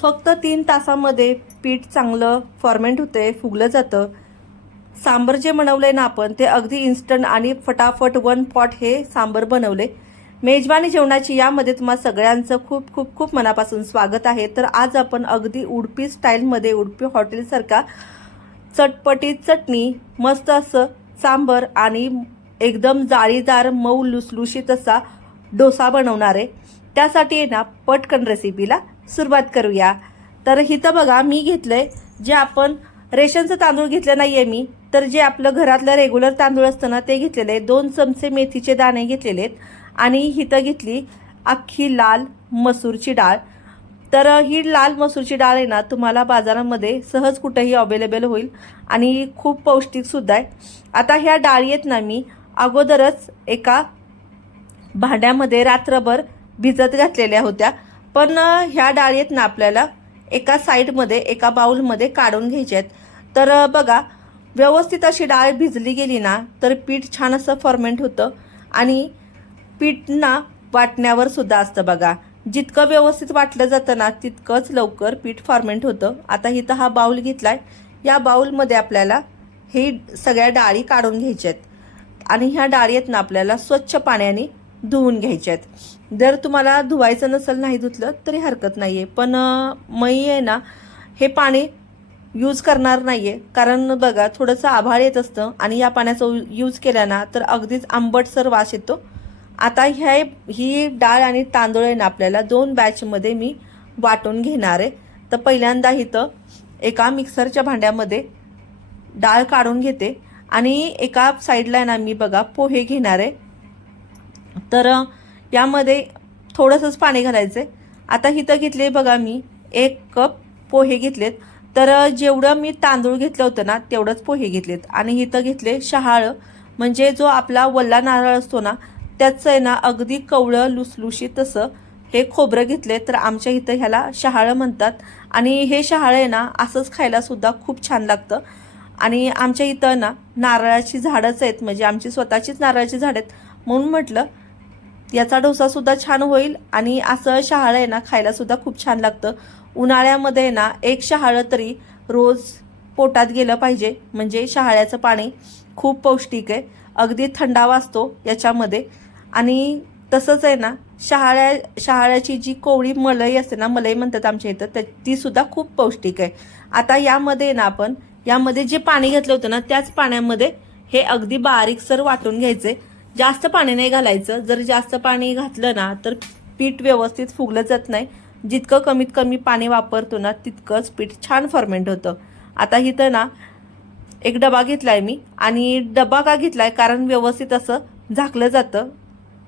फक्त तीन तासामध्ये पीठ चांगलं फॉर्मेंट होते फुगलं जातं. सांबर जे बनवलंय ना आपण ते अगदी इन्स्टंट आणि फटाफट वन पॉट हे सांबर बनवले मेजवानी जेवणाची यामध्ये तुम्हा सगळ्यांचं खूप खूप खूप मनापासून स्वागत आहे. तर आज आपण अगदी उडपी स्टाईलमध्ये उडपी हॉटेलसारखा चटपटीत चटणी मस्त असं सांबर आणि एकदम जाळीदार मऊ लुसलुशीत असा डोसा बनवणार आहे. त्यासाठी आहे ना पटकन रेसिपीला सुरुवात करूया. तर इथं बघा मी घेतलं आहे जे आपण रेशनचं तांदूळ घेतलं नाही आहे मी तर जे आपलं घरातलं रेग्युलर तांदूळ असतं ना ते घेतलेलं आहे. दोन चमचे मेथीचे दाणे घेतलेले आहेत. आणि इथं घेतली अख्खी लाल मसूरची डाळ. तर ही लाल मसूरची डाळ आहे ना तुम्हाला बाजारामध्ये सहज कुठेही अवेलेबल होईल. आणि खूप पौष्टिकसुद्धा आहे. आता ह्या डाळी आहेत ना मी अगोदरच एका भांड्यामध्ये रात्रभर भिजत घातलेल्या होत्या. पण ह्या डाळी आहेत ना आपल्याला एका साईडमध्ये एका बाउलमध्ये काढून घ्यायच्या आहेत. तर बघा व्यवस्थित अशी डाळ भिजली गेली ना तर पीठ छान असं फॉर्मेंट होतं आणि पीठ ना वाटण्यावर सुद्धा असतं बघा. जितकं व्यवस्थित वाटलं जातं ना तितकंच लवकर पीठ फॉर्मेंट होतं. आता इथं हा बाऊल घेतला आहे या बाऊलमध्ये आपल्याला हे सगळ्या डाळी काढून घ्यायच्या आहेत. आणि ह्या डाळी आहेत ना आपल्याला स्वच्छ पाण्याने धुवून घ्यायच्यात. आहेत जर तुम्हाला धुवायचं नसेल नाही धुतलं तरी हरकत नाही आहे पण मई आहे ना हे पाणी यूज करणार नाही आहे कारण बघा थोडंसं आभाळ येत असतं आणि या पाण्याचा यूज केला ना तर अगदीच आंबटसर वास येतो. आता ह्या ही डाळ आणि तांदूळ आहे ना आपल्याला दोन बॅचमध्ये मी वाटून घेणार आहे. तर पहिल्यांदा इथं एका मिक्सरच्या भांड्यामध्ये डाळ काढून घेते आणि एका साईडला आहे ना मी बघा पोहे घेणार आहे. तर यामध्ये थोडंसंच पाणी घालायचं आहे आता इथं घेतले बघा मी एक कप पोहे घेतलेत. तर जेवढं मी तांदूळ घेतलं होतं ना तेवढंच पोहे घेतलेत. आणि इथं घेतले शहाळं. म्हणजे जो आपला वल्ला नारळ असतो ना त्याचं आहे ना अगदी कवळं लुसलुशी तसं हे खोबरं घेतले तर आमच्या इथं ह्याला शहाळं म्हणतात. आणि हे शहाळं आहे ना असंच खायलासुद्धा खूप छान लागतं. आणि आमच्या इथं ना नारळाची झाडंच आहेत. म्हणजे आमची स्वतःचीच नारळाची झाडं आहेत. म्हणून म्हटलं याचा डोसासुद्धा छान होईल आणि असं शहाळं आहे ना खायला सुद्धा खूप छान लागतं. उन्हाळ्यामध्ये आहे ना एक शहाळं तरी रोज पोटात गेलं पाहिजे. म्हणजे शहाळ्याचं पाणी खूप पौष्टिक आहे. अगदी थंडावा असतो याच्यामध्ये. आणि तसंच आहे ना शहाळ्या शहाळ्याची जी कोवळी मलई असते ना मलई म्हणतात आमच्या इथं त्या ती सुद्धा खूप पौष्टिक आहे. आता यामध्ये ना आपण यामध्ये जे पाणी घेतलं होतं ना त्याच पाण्यामध्ये हे अगदी बारीकसर वाटून घ्यायचे. जास्त पाणी नाही घालायचं. जर जास्त पाणी घातलं ना तर पीठ व्यवस्थित फुगलं जात नाही. जितकं कमीत कमी पाणी वापरतो ना तितकंच पीठ छान फर्मेंट होतं. आता इथं ना एक डबा घेतला आहे मी आणि डबा का घेतला आहे कारण व्यवस्थित असं झाकलं जातं.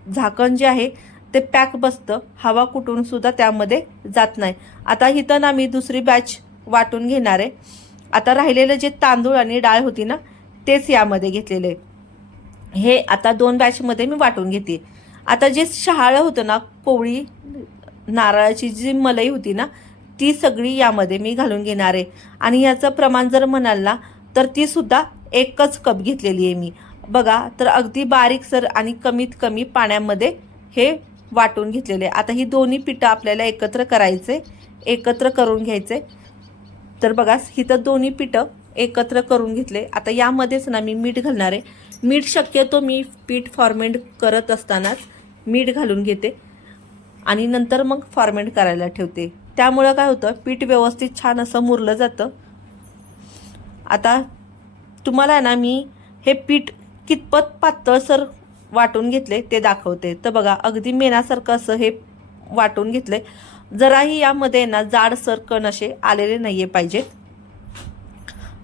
झाकण जे आहे ते पॅक बसतं. हवा कुठून सुद्धा त्यामध्ये जात नाही. आता इथं ना मी दुसरी बॅच वाटून घेणार आहे. आता राहिलेलं जे तांदूळ आणि डाळ होती ना तेच यामध्ये घेतलेले हे आता दोन बॅचमध्ये मी वाटून घेते. आता जे शहाळं होतं ना कोवळी नारळाची जी मलई होती ना ती सगळी यामध्ये मी घालून घेणार आहे. आणि याचं प्रमाण जर म्हणाल ना तर ती सुद्धा एकच कप घेतलेली आहे मी. बघा तर अगदी बारीक सर आणि कमीत कमी पाण्यामध्ये हे वाटून घेतलेले. आहे आता ही दोन्ही पिठं आपल्याला एकत्र करायचे एकत्र करून घ्यायचे. तर बघा ही तर दोन्ही पिठं एकत्र करून घेतले. आता यामध्येच ना मी मीठ घालणार आहे. मीठ शक्यतो मी पीठ फॉर्मेंट करत असतानाच मीठ घालून घेते. आणि नंतर मग फॉर्मेंट करायला ठेवते. त्यामुळं काय होतं पीठ व्यवस्थित छान असं मुरलं जातं. आता तुम्हाला ना मी हे पीठ कितपत पातळसर वाटून घेतले ते दाखवते. तर बघा अगदी मेनासारखं असं हे वाटून घेतले जराही यामध्ये ना जाडसर कण असे आलेले नाही आहे पाहिजेत.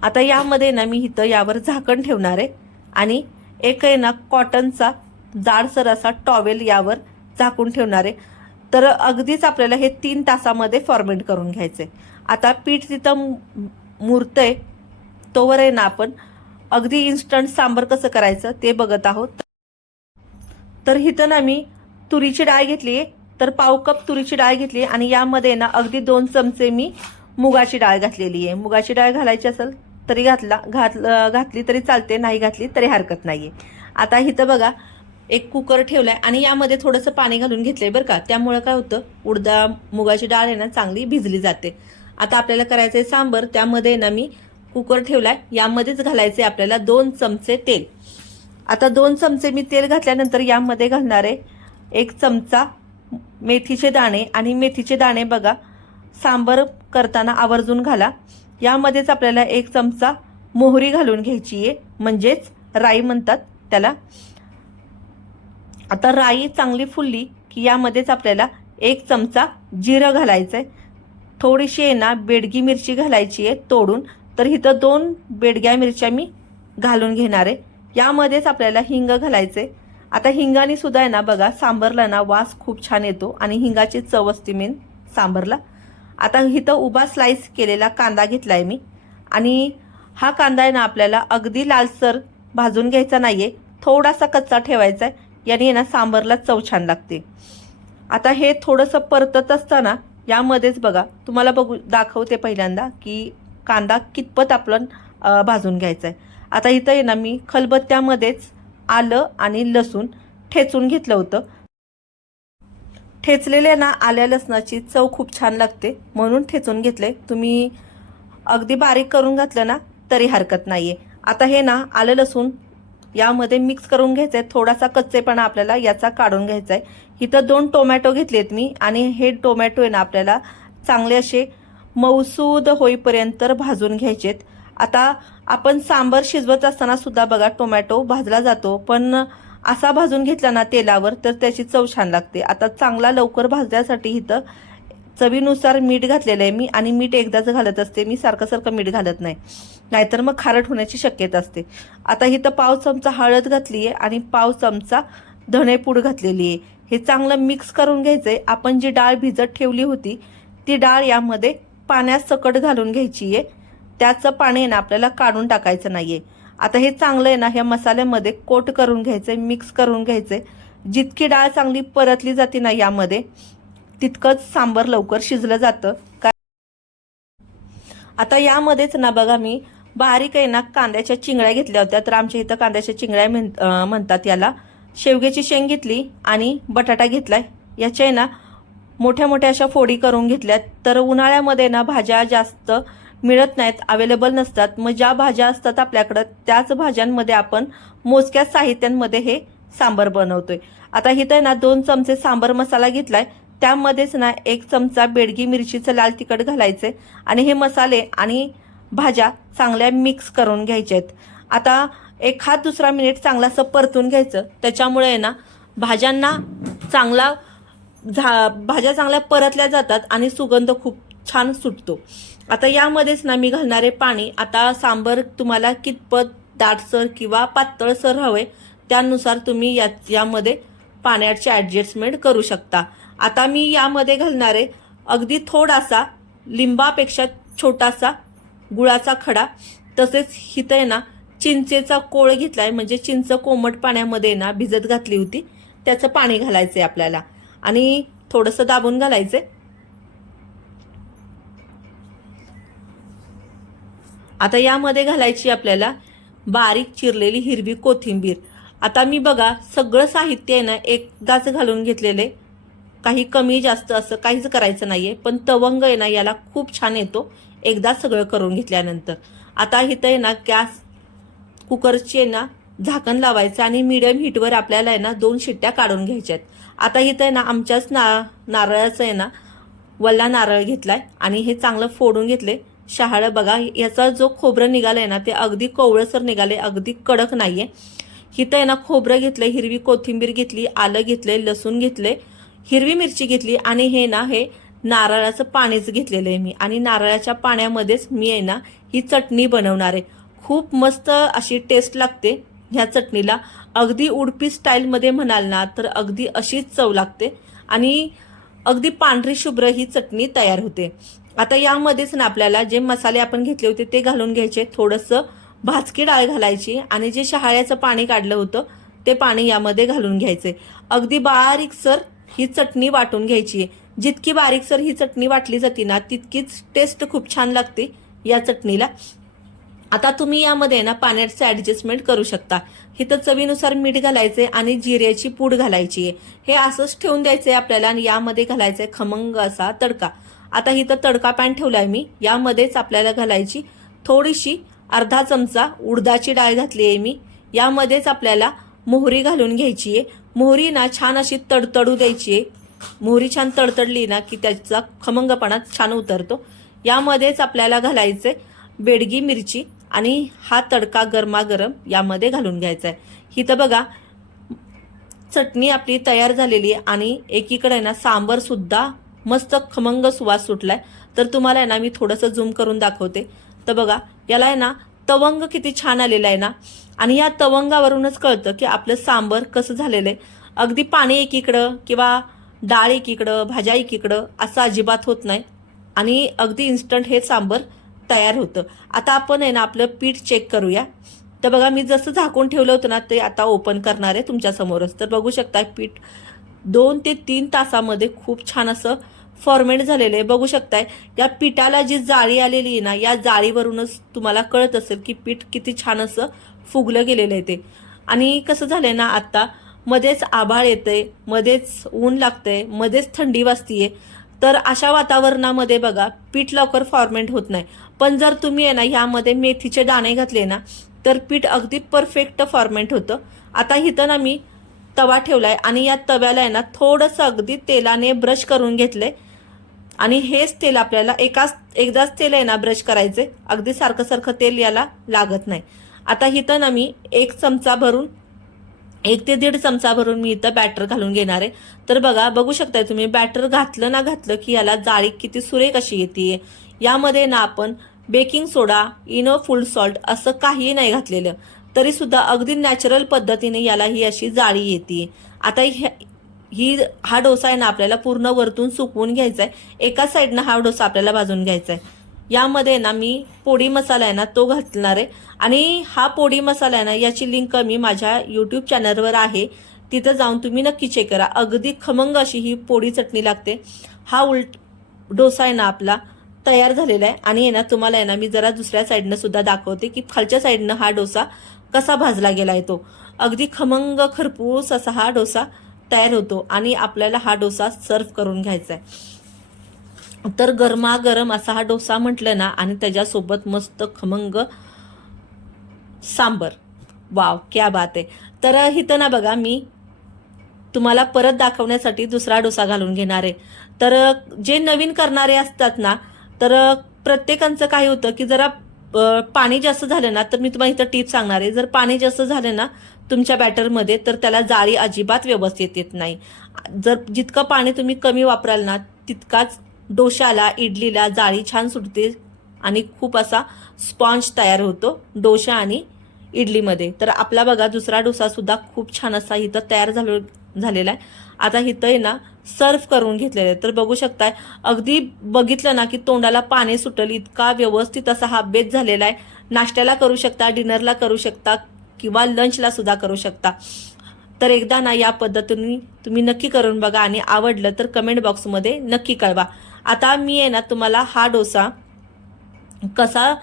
आता यामध्ये ना मी इथं यावर झाकण ठेवणार आहे. आणि एक आहे ना कॉटनचा जाडसर असा टॉवेल यावर झाकून ठेवणार. आहे तर अगदीच आपल्याला हे तीन तासामध्ये फॉर्मेट करून घ्यायचे. आता पीठ तिथं मुरतंय तोवर आहे ना आपण अगदी इन्स्टंट सांबर कसं करायचं ते बघत आहोत. तर इथं ना मी तुरीची डाळ घेतली आहे. तर पाव कप तुरीची डाळ घेतली आणि यामध्ये ना अगदी दोन चमचे मी मुगाची डाळ घातलेली आहे. मुगाची डाळ घालायची असेल तरी घातला घात घातली तरी चालते नाही घातली तरी हरकत नाही आहे आता इथं बघा एक कुकर ठेवला आहे आणि यामध्ये थोडंसं पाणी घालून घेतलं आहे बरं का. त्यामुळं काय होतं उडदा मुगाची डाळ आहे ना चांगली भिजली जाते. आता आपल्याला करायचं आहे सांबर त्यामध्ये ना मी कुकर ठेवला आहे यामध्येच घालायचे आपल्याला दोन चमचे तेल. आता दोन चमचे मी तेल घातल्यानंतर यामध्ये घालणार आहे एक चमचा मेथीचे दाणे आणि मेथीचे दाणे बघा सांबर करताना आवर्जून घाला. यामध्येच आपल्याला एक चमचा मोहरी घालून घ्यायची आहे. म्हणजेच राई म्हणतात त्याला. आता राई चांगली फुलली की यामध्येच आपल्याला एक चमचा जिरं घालायचं आहे थोडीशी आहे ना बेडगी मिरची घालायची आहे तोडून. तर इथं दोन बेडग्या मिरच्या मी घालून घेणार आहे. यामध्येच आपल्याला हिंग घालायचे आता हिंगाने सुद्धा आहे ना बघा सांबरला ना वास खूप छान येतो आणि हिंगाची चव असते मेन सांबरला. आता इथं उभा स्लाइस केलेला कांदा घेतला आहे मी. आणि हा कांदा आहे ना आपल्याला अगदी लालसर भाजून घ्यायचा नाही आहे थोडासा कच्चा ठेवायचा आहे. याने आहे ना सांबरला चव छान लागते. आता हे थोडंसं परतत असताना यामध्येच बघा तुम्हाला बघू दाखवते पहिल्यांदा की कांदा कितपत आपण भाजून घ्यायचा आहे. आता इथं आहे ना मी खलबत्त्यामध्येच आलं आणि लसूण ठेचून घेतलं होतं. ठेचलेले ना आल्या लसणाची चव खूप छान लागते. म्हणून ठेचून घेतले. तुम्ही अगदी बारीक करून घातलं ना तरी हरकत नाहीये. आता हे ना आलं लसूण यामध्ये मिक्स करून घ्यायचं आहे थोडासा कच्चेपणा आपल्याला याचा काढून घ्यायचा आहे इथं दोन टोमॅटो घेतलेत मी आणि हे टोमॅटो आहे ना आपल्याला चांगले असे मऊसूद होईपर्यंत भाजून घ्यायचेत. आता आपण सांबर शिजवत असताना सुद्धा बघा टोमॅटो भाजला जातो. पण असा भाजून घेतला ना तेलावर तर त्याची चव छान लागते. आता चांगला लवकर भाजण्यासाठी इथं चवीनुसार मीठ घातलेलं आहे मी आणि मीठ एकदाच घालत असते. मी सारखं सारखं मीठ घालत नाही. नाहीतर मग खारट होण्याची शक्यता असते. आता इथं पाव चमचा हळद घातली आहे आणि पाव चमचा धणेपूड घातलेली आहे हे चांगलं मिक्स करून घ्यायचंय. आपण जी डाळ भिजत ठेवली होती ती डाळ यामध्ये पाण्यात सकट घालून घ्यायची आहे त्याचं पाणी ना आपल्याला काढून टाकायचं नाही आहे आता हे चांगलं आहे ना ह्या मसाल्यामध्ये कोट करून घ्यायचंय मिक्स करून घ्यायचंय. जितकी डाळ चांगली परतली जाते ना यामध्ये तितकंच सांबर लवकर शिजलं जातं. का आता यामध्येच ना बघा मी बारीक आहे ना कांद्याच्या चिंगळ्या घेतल्या होत्या. तर आमच्या इथं कांद्याच्या चिंगळ्या म्हण- म्हणतात याला. शेवग्याची शेंग घेतली आणि बटाटा घेतलाय. याच्या आहे ना मोठ्या मोठ्या अशा फोडी करून घेतल्यात. तर उन्हाळ्यामध्ये ना भाज्या जास्त मिळत नाहीत अवेलेबल नसतात. मग ज्या भाज्या असतात आपल्याकडं त्याच भाज्यांमध्ये आपण मोजक्या साहित्यांमध्ये हे सांबर बनवतोय. आता इथं आहे ना दोन चमचे सांबर मसाला घेतलाय. त्यामध्येच ना एक चमचा बेडगी मिरचीचं लाल तिखट घालायचे आणि हे मसाले आणि भाज्या चांगल्या मिक्स करून घ्यायच्या आहेत. आता एक हात दुसरा मिनिट चांगला असं परतून घ्यायचं. त्याच्यामुळे आहे ना भाज्यांना चांगला झा भाज्या चांगल्या परतल्या जातात आणि सुगंध खूप छान सुटतो. आता यामध्येच ना मी घालणारे पाणी आता सांबर तुम्हाला कितपत दाटसर किंवा पातळसर हवे त्यानुसार तुम्ही या यामध्ये पाण्याची ॲडजस्टमेंट करू शकता. आता मी यामध्ये घालणारे अगदी थोडासा लिंबापेक्षा छोटासा गुळाचा खडा तसेच हिथं आहे ना चिंचेचा कोळ घेतलाय म्हणजे चिंच कोमट पाण्यामध्ये ना भिजत घातली होती त्याचं पाणी घालायचं आहे आपल्याला. आणि थोडंसं दाबून घालायचंय. आता यामध्ये घालायची आपल्याला बारीक चिरलेली हिरवी कोथिंबीर. आता मी बघा सगळं साहित्य आहे ना एकदाच घालून घेतलेले. काही कमी जास्त असं काहीच करायचं नाही आहे पण तवंग आहे ना याला खूप छान येतो. एकदा सगळं करून घेतल्यानंतर. आता इथं आहे ना गॅस कुकरची आहे ना झाकण लावायचं आणि मिडियम हीटवर आपल्याला आहे ना दोन शिट्ट्या काढून घ्यायच्यात. आता इथं आहे ना आमच्याच ना नारळाचं आहे ना वल्ला नारळ घेतलाय आणि हे चांगलं फोडून घेतले. शहाळं बघा याचा जो खोबरं निघालंय ना ते अगदी कोवळसर निघाले अगदी कडक नाहीये. इथं आहे ना खोबरं घेतलंय हिरवी कोथिंबीर घेतली आलं घेतलंय लसूण घेतले हिरवी मिरची घेतली आणि हे ना हे नारळाचं पाणीच घेतलेलं आहे मी. आणि नारळाच्या पाण्यामध्येच मी आहे ना ही चटणी बनवणार आहे. खूप मस्त अशी टेस्ट लागते ह्या चटणीला. अगदी उडपी स्टाईलमध्ये म्हणाल ना तर अगदी अशीच चव लागते. आणि अगदी पांढरी शुभ्र ही चटणी तयार होते. आता यामध्येच ना आपल्याला जे मसाले आपण घेतले होते ते घालून घ्यायचे. थोडंसं भाजकी डाळ घालायची आणि जे शहाळ्याचं पाणी काढलं होतं ते पाणी यामध्ये घालून घ्यायचे. अगदी बारीकसर ही चटणी वाटून घ्यायची आहे. जितकी बारीकसर ही चटणी वाटली जाते ना तितकीच टेस्ट खूप छान लागते या चटणीला. आता तुम्ही यामध्ये ना पाण्याचं ॲडजस्टमेंट करू शकता. इथं चवीनुसार मीठ घालायचे आणि जिऱ्याची पूड घालायची आहे. हे असंच ठेवून आहे आपल्याला आणि यामध्ये घालायचं आहे खमंग असा तडका. आता इथं तडका पॅन ठेवलाय मी. यामध्येच आपल्याला घालायची थोडीशी अर्धा चमचा उडदाची डाळ घातली आहे मी. यामध्येच आपल्याला मोहरी घालून घ्यायची आहे. मोहरी ना छान अशी तडतडू द्यायची आहे. मोहरी छान तडतडली ना की त्याचा खमंगपणा छान उतरतो. यामध्येच आपल्याला घालायचे बेडगी मिरची आणि हा तडका गरमागरम यामध्ये घालून घ्यायचा आहे. इथं बघा चटणी आपली तयार झालेली आहे आणि एकीकडे ना सांबरसुद्धा मस्त खमंग सुवास सुटलाय. तर तुम्हाला आहे ना मी थोडंसं झूम करून दाखवते. तर बघा याला आहे ना तवंग किती छान आलेला आहे ना. आणि या तवंगावरूनच कळतं की आपलं सांबर कसं झालेलं आहे. अगदी पाणी एकीकडं किंवा डाळ एकीकडं भाज्या एकीकडं असं अजिबात होत नाही. आणि अगदी इन्स्टंट हे सांबर तयार होतं. आता आपण आहे ना आपलं पीठ चेक करूया. तर बघा मी जसं झाकून ठेवलं होतं ना ते आता ओपन करणार आहे तुमच्यासमोरच तर बघू शकता पीठ दोन ते तीन तासामध्ये खूप छान असं फॉर्मेट झालेलं आहे. बघू शकताय या पिठाला जी जाळी आलेली आहे ना या जाळीवरूनच तुम्हाला कळत असेल की पीठ किती छान असं फुगलं गेलेलं आहे ते. आणि कसं झालंय ना आत्ता मध्येच आभाळ येतंय मध्येच ऊन लागतंय मध्येच थंडी वाजतीये. तर अशा वातावरणामध्ये बघा पीठ लवकर फॉर्मेट होत नाही. पण जर तुम्ही आहे ना ह्यामध्ये मेथीचे दाणे घातले ना तर पीठ अगदी परफेक्ट फॉर्मेट होतं. आता इथं ना मी तवा ठेवलाय आणि या तव्याला आहे ना थोडंसं अगदी तेलाने ब्रश करून घेतलंय. आणि हेच तेल आपल्याला एकाच एकदाच तेल आहे ना ब्रश करायचे अगदी सारखं सारखं तेल याला लागत नाही. आता इथं ना मी एक चमचा भरून एक ते दीड चमचा भरून मी इथं बॅटर घालून घेणार आहे. तर बघा बघू शकताय तुम्ही बॅटर घातलं ना घातलं की याला जाळी किती सुरेख अशी येते. यामध्ये ना आपण baking soda Eno fruit salt असं काही नाही घातलेलं. तरी सुद्धा अगदी नॅचरल पद्धतीने याला ही अशी जाळी येते. आता ह्या- ही हा डोसा आहे ना आपल्याला पूर्ण वरतून सुकवून घ्यायचा आहे एका साईडनं हा डोसा आपल्याला भाजून घ्यायचा आहे यामध्ये ना मी पोडी मसाला आहे ना तो घालणार आहे. आणि हा पोडी मसाला आहे ना याची लिंक मी माझ्या यूट्यूब चॅनलवर आहे. तिथं जाऊन तुम्ही नक्की चेक करा. अगदी खमंग अशी ही पोडी चटणी लागते. हा उलट डोसा आहे ना आपला तयार झालेला आहे. आणि आहे ना तुम्हाला आहे ना मी जरा दुसऱ्या साईडनं सुद्धा दाखवते की खालच्या साईडनं हा डोसा कसा भाजला गेला आहे तो? अगदी खमंग खरपूस असा हा डोसा तयार होतो आणि आपल्याला हा डोसा सर्व करून घ्यायचा आहे तर गरमागरम असा हा डोसा म्हटलं ना आणि त्याच्यासोबत मस्त खमंग सांबर. वाव क्या बात आहे. तर इथं ना बघा मी तुम्हाला परत दाखवण्यासाठी दुसरा डोसा घालून घेणार आहे. तर जे नवीन करणारे असतात ना तर प्रत्येकांचं काय होतं की जरा पाणी जास्त झालं ना तर मी तुम्हाला इथं टीप सांगणार आहे. जर पाणी जास्त झालं ना तुमच्या बॅटरमध्ये तर त्याला जाळी अजिबात व्यवस्थित येत नाही. जर जितकं पाणी तुम्ही कमी वापराल ना तितकाच डोशाला इडलीला जाळी छान सुटते आणि खूप असा स्पॉन्ज तयार होतो डोशा आणि इडलीमध्ये. तर आपला बघा दुसरा डोसा सुद्धा खूप छान असा इथं तयार झालो झालेला आहे. आता इथं आहे ना सर्व करून घेतलेलं आहे तर बघू शकताय अगदी बघितलं ना की तोंडाला पाणी सुटल इतका व्यवस्थित असा हा बेत झालेला आहे. नाश्त्याला करू शकता डिनरला करू शकता किंवा लंचला सुद्धा करू शकता. तर एकदा ना या पद्धतीने तुम्ही नक्की करून बघा आणि आवडलं तर कमेंट बॉक्समध्ये नक्की कळवा. आता मी आहे ना तुम्हाला हा डोसा कसा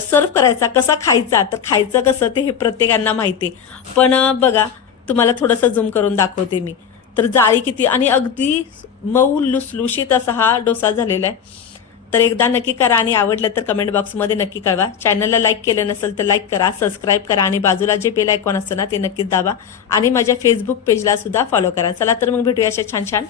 सर्व करायचा कसा खायचा तर खायचं कसं ते हे प्रत्येकांना माहिती आहे. पण बघा तुम्हाला थोडंसं झूम करून दाखवते मी. तर जाळी किती? आणि अगदी मऊ लुसलुशीत असा हा डोसा झालेला आहे. तर एकदा नक्की करा आणि आवडलं तर कमेंट बॉक्समध्ये नक्की कळवा. चॅनलला लाईक केलं नसेल तर लाईक करा सबस्क्राईब करा आणि बाजूला जे बेल आयकॉन असतं ना ते नक्कीच दाबा. आणि माझ्या फेसबुक पेजला सुद्धा फॉलो करा. चला तर मग भेटूया अशा छान छान